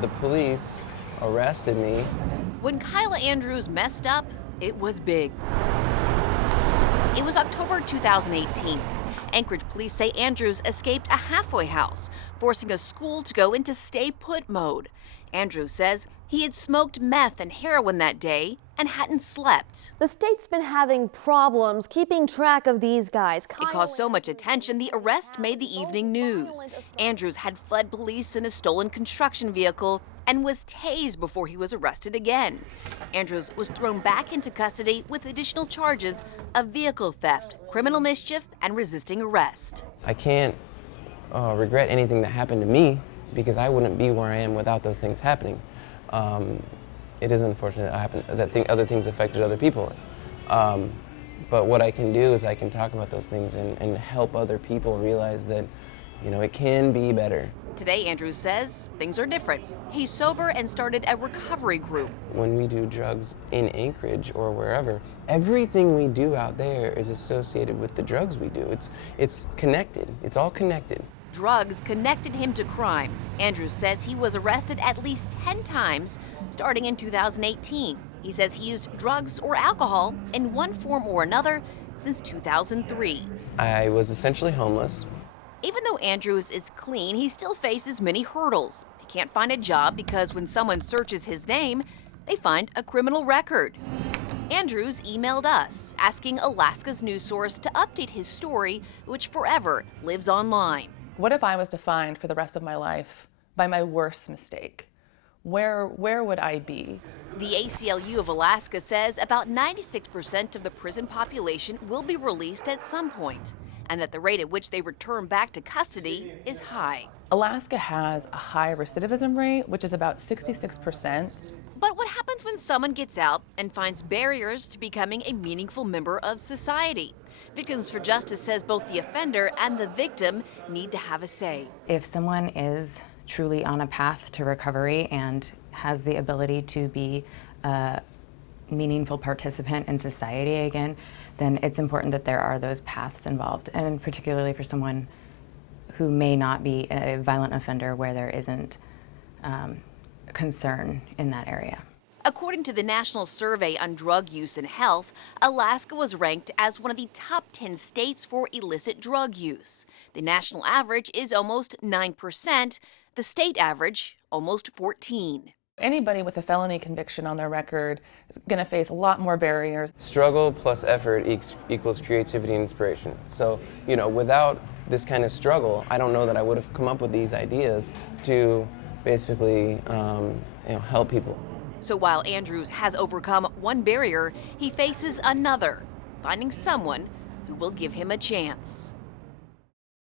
The police arrested me. When Kyla Andrews messed up, it was big. It was October 2018. Anchorage police say Andrews escaped a halfway house, forcing a school to go into stay-put mode. Andrews says he had smoked meth and heroin that day and hadn't slept. The state's been having problems keeping track of these guys. It caused so much attention, the arrest made the evening news. Andrews had fled police in a stolen construction vehicle and was tased before he was arrested again. Andrews was thrown back into custody with additional charges of vehicle theft, criminal mischief, and resisting arrest. I can't regret anything that happened to me because I wouldn't be where I am without those things happening. It is unfortunate that other things affected other people. But what I can do is I can talk about those things and help other people realize that, you know, it can be better. Today, Andrews says things are different. He's sober and started a recovery group. When we do drugs in Anchorage or wherever, everything we do out there is associated with the drugs we do. It's connected. It's all connected. Drugs connected him to crime. Andrews says he was arrested at least 10 times starting in 2018. He says he used drugs or alcohol in one form or another since 2003. I was essentially homeless. Even though Andrews is clean, he still faces many hurdles. He can't find a job because when someone searches his name, they find a criminal record. Andrews emailed us, asking Alaska's news source to update his story, which forever lives online. What if I was defined for the rest of my life by my worst mistake? Where would I be? The ACLU of Alaska says about 96% of the prison population will be released at some point, and that the rate at which they return back to custody is high. Alaska has a high recidivism rate, which is about 66%. But what happens when someone gets out and finds barriers to becoming a meaningful member of society? Victims for Justice says both the offender and the victim need to have a say. If someone is truly on a path to recovery and has the ability to be a meaningful participant in society again, then it's important that there are those paths involved, and particularly for someone who may not be a violent offender where there isn't concern in that area. According to the National Survey on Drug Use and Health, Alaska was ranked as one of the top 10 states for illicit drug use. The national average is almost 9%, the state average almost 14%. Anybody with a felony conviction on their record is going to face a lot more barriers. Struggle plus effort equals creativity and inspiration. So, you know, without this kind of struggle, I don't know that I would have come up with these ideas to basically, help people. So while Andrews has overcome one barrier, he faces another, finding someone who will give him a chance.